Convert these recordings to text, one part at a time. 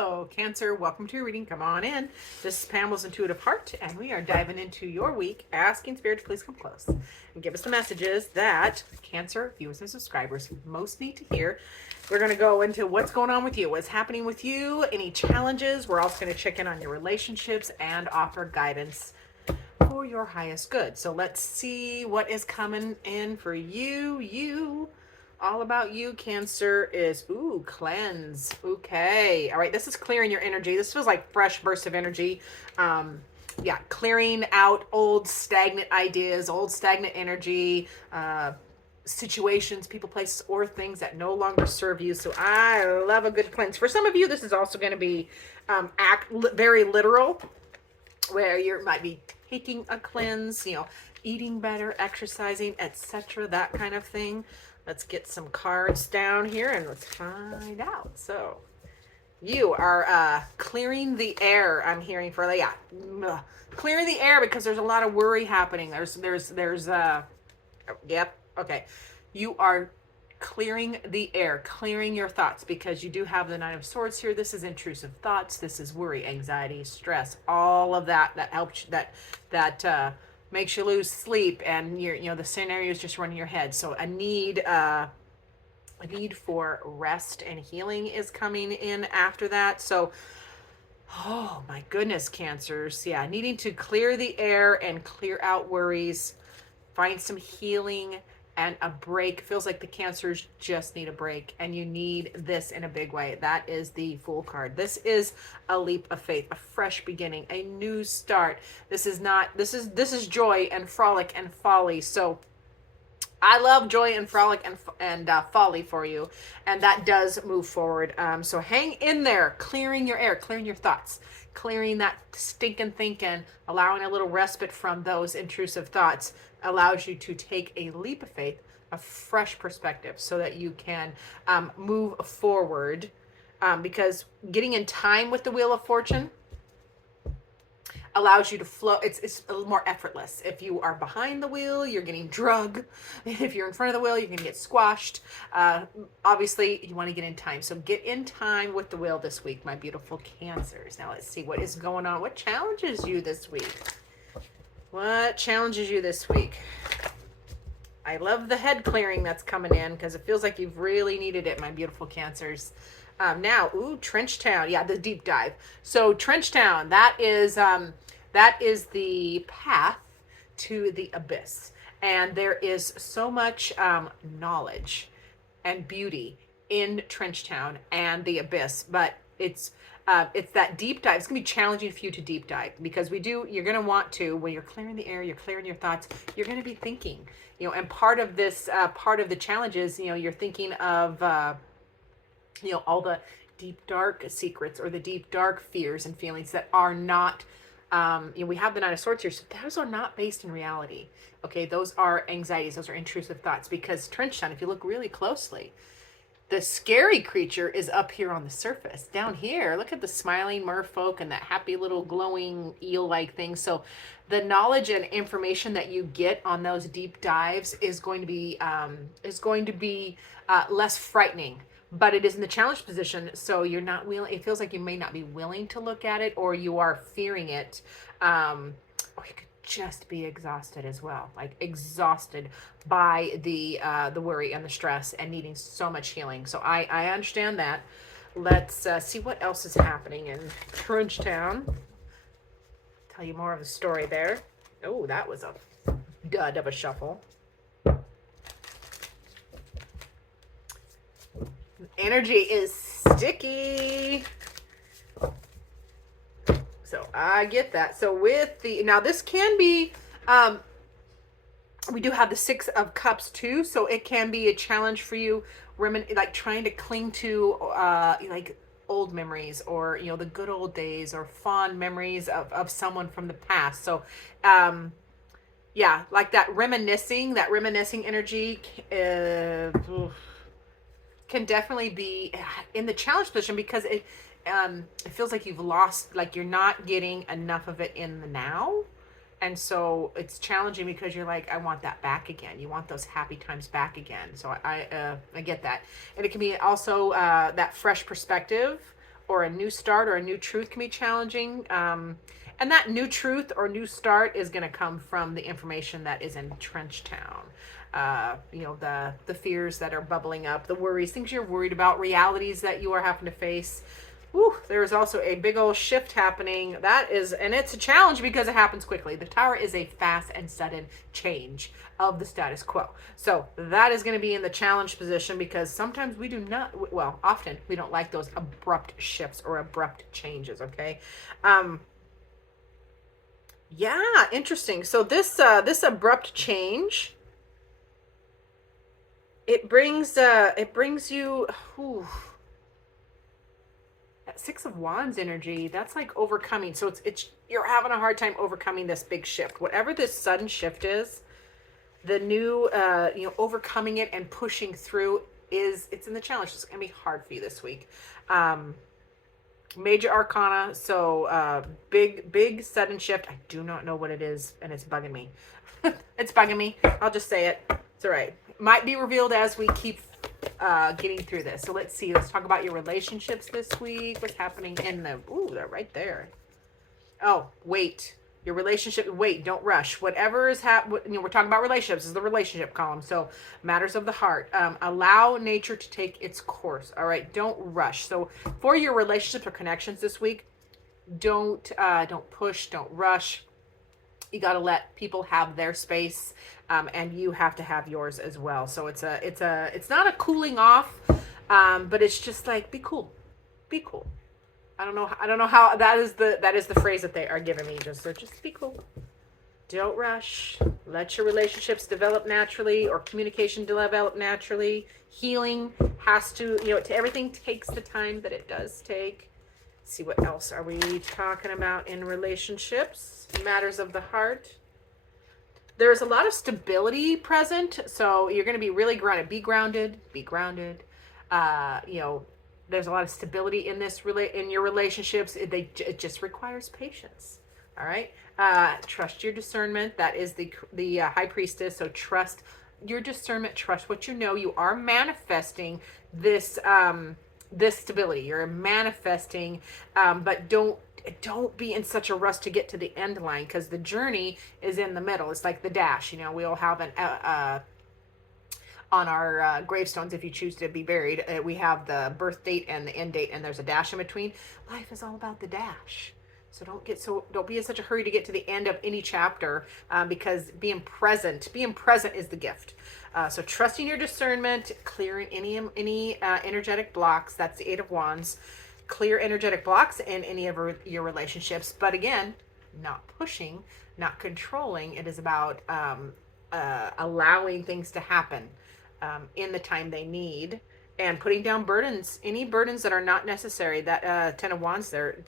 Hello, Cancer. Welcome to your reading. Come on in. This is Pamela's Intuitive Heart, and we are diving into your week, asking Spirit to please come close and give us the messages that Cancer viewers and subscribers most need to hear. We're going to go into what's going on with you, what's happening with you, any challenges. We're also going to check in on your relationships and offer guidance for your highest good. So let's see what is coming in for you. All about you, Cancer, is, cleanse. Okay. All right. This is clearing your energy. This feels like fresh bursts of energy. Clearing out old stagnant ideas, old stagnant energy, situations, people, places, or things that no longer serve you. So I love a good cleanse. For some of you, this is also going to be very literal, where you might be taking a cleanse, eating better, exercising, etc., that kind of thing. Let's get some cards down here and let's find out. So you are clearing the air. I'm hearing for clearing the air because there's a lot of worry happening. Okay. You are clearing the air, clearing your thoughts, because you do have the Nine of Swords here. This is intrusive thoughts. This is worry, anxiety, stress, all of that helps, that makes you lose sleep, and the scenario is just running your head. So a need for rest and healing is coming in after that. So, oh my goodness, Cancers. Yeah, needing to clear the air and clear out worries, find some healing and a break. Feels like the Cancers just need a break, and you need this in a big way. That is the Fool card. This is a leap of faith, a fresh beginning, a new start. This is joy and frolic and folly. So I love joy and frolic and folly for you, and that does move forward. So hang in there, clearing your air, clearing your thoughts, clearing that stinking thinking, allowing a little respite from those intrusive thoughts allows you to take a leap of faith, a fresh perspective, so that you can move forward. Because getting in time with the Wheel of Fortune allows you to flow. It's a little more effortless. If you are behind the wheel, you're getting drug. If you're in front of the wheel, you're going to get squashed. Obviously, you want to get in time. So get in time with the wheel this week, my beautiful Cancers. Now let's see what is going on. What challenges you this week? What challenges you this week? I love the head clearing that's coming in, because it feels like you've really needed it, my beautiful Cancers. Now, Trench Town. Yeah, the deep dive. So Trench Town, that is the path to the abyss. And there is so much knowledge and beauty in Trench Town and the abyss, but it's that deep dive. It's gonna be challenging for you to deep dive, because you're gonna want to, when you're clearing the air, you're clearing your thoughts, you're gonna be thinking, and part of this, part of the challenge is, you're thinking of, all the deep, dark secrets or the deep, dark fears and feelings that are not, we have the Nine of Swords here, so those are not based in reality. Okay, those are anxieties, those are intrusive thoughts, because Trench Town, if you look really closely, the scary creature is up here on the surface. Down here, look at the smiling merfolk and that happy little glowing eel-like thing. So the knowledge and information that you get on those deep dives is going to be less frightening, but it is in the challenge position. So you're not willing. It feels like you may not be willing to look at it, or you are fearing it. Or you could just be exhausted as well, like exhausted by the worry and the stress and needing so much healing. So I understand that. Let's see what else is happening in Trench Town. Tell you more of the story there. Oh, that was a dud of a shuffle. Energy is sticky. So I get that. So with now this can be, we do have the Six of Cups too. So it can be a challenge for you, like trying to cling to, like old memories, or, the good old days, or fond memories of someone from the past. So, yeah, like that reminiscing energy, can definitely be in the challenge position, because it feels like you've lost, like you're not getting enough of it in the now. And so it's challenging, because you're like, I want that back again. You want those happy times back again. So I get that. And it can be also that fresh perspective, or a new start or a new truth can be challenging. And that new truth or new start is going to come from the information that is in Trench Town. The fears that are bubbling up, the worries, things you're worried about, realities that you are having to face. There's also a big old shift happening. And it's a challenge because it happens quickly. The Tower is a fast and sudden change of the status quo. So that is going to be in the challenge position because sometimes often we don't like those abrupt shifts or abrupt changes. Okay. Interesting. So this abrupt change, it brings you, that Six of Wands energy. That's like overcoming. So it's you're having a hard time overcoming this big shift, whatever this sudden shift is. The new, overcoming it and pushing through it's in the challenge. It's gonna be hard for you this week. Major Arcana, so big sudden shift. I do not know what it is, and it's bugging me. It's bugging me. I'll just say it. It's all right. Might be revealed as we keep getting through this. So let's see. Let's talk about your relationships this week. What's happening in the... Ooh, they're right there. Oh, wait. Your relationship... Wait, don't rush. Whatever is happening... we're talking about relationships. This is the relationship column. So matters of the heart. Allow nature to take its course. All right? Don't rush. So for your relationships or connections this week, don't push. Don't rush. You got to let people have their space, and you have to have yours as well. So it's not a cooling off, but it's just like, be cool. I don't know how that is the phrase that they are giving me. Just be cool. Don't rush. Let your relationships develop naturally, or communication develop naturally. Healing has to, everything takes the time that it does take. See, what else are we talking about in relationships? Matters of the heart. There's a lot of stability present, so you're going to be really grounded. Be grounded. There's a lot of stability in in your relationships. It just requires patience. All right. Trust your discernment. That is the High Priestess. So trust your discernment. Trust what you know. You are manifesting this stability. You're manifesting, but don't be in such a rush to get to the end line, because the journey is in the middle. It's like the dash. We all have on our gravestones, if you choose to be buried, we have the birth date and the end date, and there's a dash in between. Life is all about the dash. So don't be in such a hurry to get to the end of any chapter, because being present is the gift. So trusting your discernment, clearing any energetic blocks. That's the Eight of Wands. Clear energetic blocks in any of your relationships. But again, not pushing, not controlling. It is about allowing things to happen in the time they need, and putting down burdens. Any burdens that are not necessary. That Ten of Wands there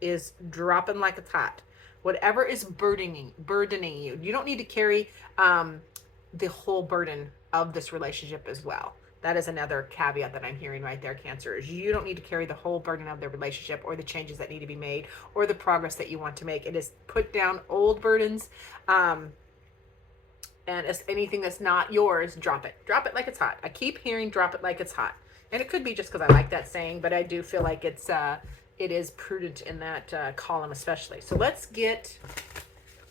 is dropping like it's hot. Whatever is burdening you. You don't need to carry the whole burden of this relationship as well. That is another caveat that I'm hearing right there, Cancer, is you don't need to carry the whole burden of the relationship, or the changes that need to be made, or the progress that you want to make. It is put down old burdens, and as anything that's not yours, drop it like it's hot. I keep hearing drop it like it's hot, and it could be just because I like that saying, but I do feel like it is prudent in that column especially. So let's get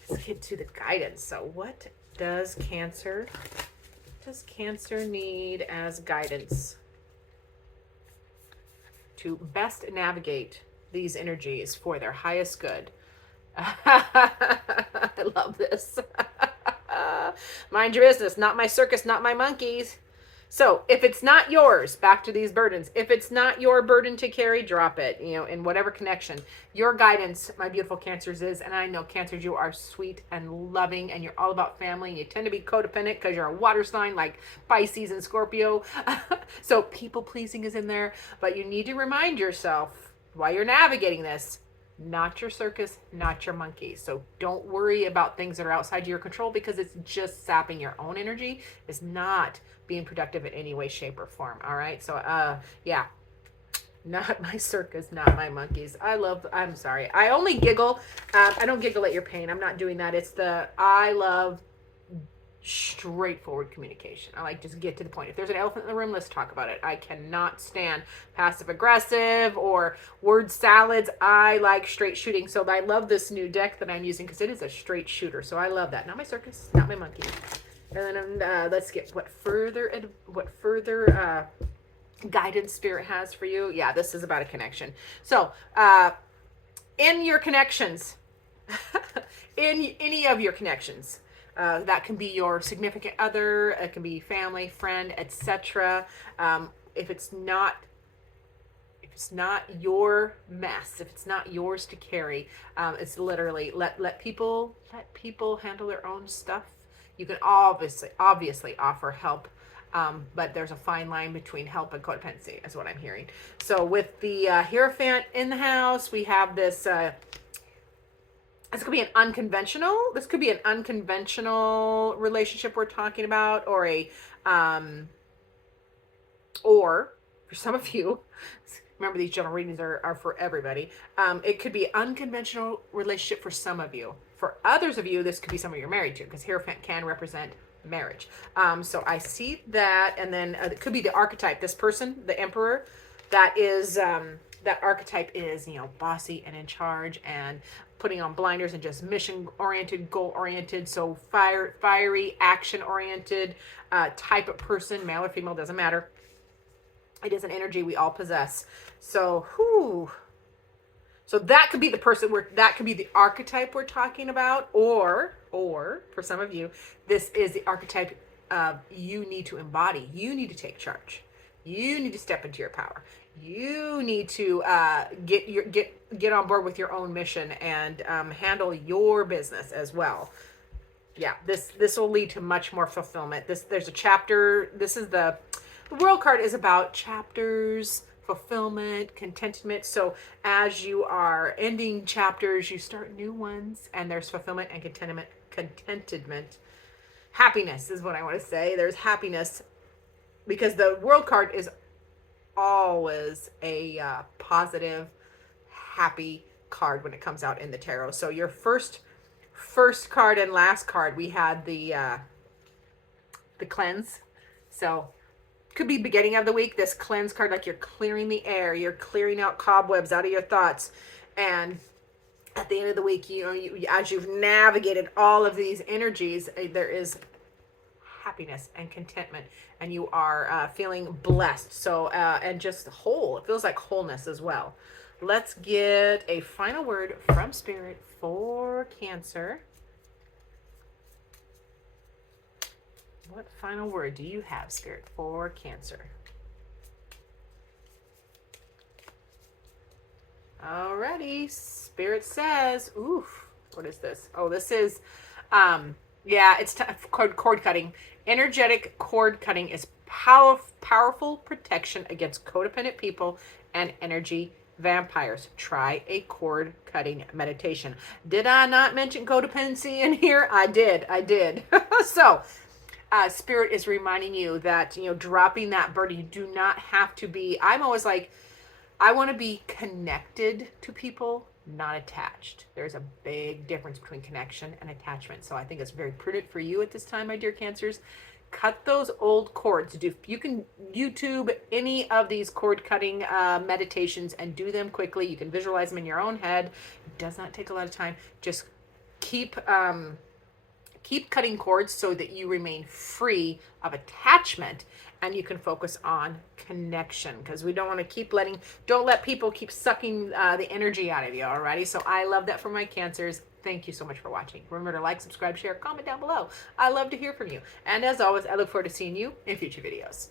to the guidance. So what does Cancer need as guidance to best navigate these energies for their highest good? I love this. Mind your business, not my circus, not my monkeys. So if it's not yours, back to these burdens, if it's not your burden to carry, drop it, in whatever connection. Your guidance, my beautiful Cancers, is, and I know Cancers, you are sweet and loving, and you're all about family, and you tend to be codependent because you're a water sign like Pisces and Scorpio. So people pleasing is in there, but you need to remind yourself while you're navigating this, not your circus, not your monkeys. So don't worry about things that are outside your control, because it's just sapping your own energy. It's not being productive in any way, shape, or form. All right. So, yeah, not my circus, not my monkeys. I'm sorry. I only giggle. I don't giggle at your pain. I'm not doing that. I love straightforward communication. I like just get to the point. If there's an elephant in the room, let's talk about it. I cannot stand passive aggressive or word salads. I like straight shooting. So I love this new deck that I'm using because it is a straight shooter. So I love that. Not my circus, not my monkey. And then let's get what further guidance spirit has for you. Yeah, this is about a connection. So in your connections, in any of your connections, that can be your significant other, it can be family, friend, etc. If it's not your mess, if it's not yours to carry, it's literally let people handle their own stuff. You can obviously offer help, but there's a fine line between help and codependency, is what I'm hearing. So with the Hierophant in the house, we have this. This could be an unconventional. This could be an unconventional relationship we're talking about, or or for some of you, remember these general readings are for everybody. It could be an unconventional relationship for some of you. For others of you, this could be someone you're married to, because Hierophant can represent marriage. So I see that, and then it could be the archetype. This person, the Emperor, that is that archetype is, bossy and in charge and putting on blinders and just mission oriented, goal oriented. So fiery, action oriented type of person, male or female, doesn't matter. It is an energy we all possess. So, So that could be the person that could be the archetype we're talking about, or for some of you, this is the archetype you need to embody. You need to take charge. You need to step into your power. You need to get on board with your own mission and handle your business as well. Yeah, this will lead to much more fulfillment. There's a chapter. This is the World card is about chapters, fulfillment, contentment. So as you are ending chapters, you start new ones, and there's fulfillment and contentment. Happiness is what I want to say. There's happiness, because the World card is always a positive, happy card when it comes out in the tarot. So your first card and last card, we had the cleanse. So could be beginning of the week, this cleanse card, like you're clearing the air, you're clearing out cobwebs out of your thoughts. And at the end of the week, as you've navigated all of these energies, there is happiness and contentment, and you are feeling blessed. So and just whole. It feels like wholeness as well. Let's get a final word from Spirit for Cancer. What final word do you have, Spirit, for Cancer? Alrighty, Spirit says, oof, what is this? Oh, this is, yeah, it's cord cutting. Energetic cord cutting is powerful protection against codependent people and energy vampires. Try a cord cutting meditation. Did I not mention codependency in here? I did. So, Spirit is reminding you that, dropping that burden, you do not have to be, I'm always like, I want to be connected to people, not attached. There's a big difference between connection and attachment. So I think it's very prudent for you at this time, my dear Cancers. Cut those old cords. You can YouTube any of these cord cutting meditations and do them quickly. You can visualize them in your own head. It does not take a lot of time. Just keep cutting cords so that you remain free of attachment and you can focus on connection, because we don't want to don't let people keep sucking the energy out of you. Alrighty. So I love that for my Cancers. Thank you so much for watching. Remember to like, subscribe, share, comment down below. I love to hear from you. And as always, I look forward to seeing you in future videos.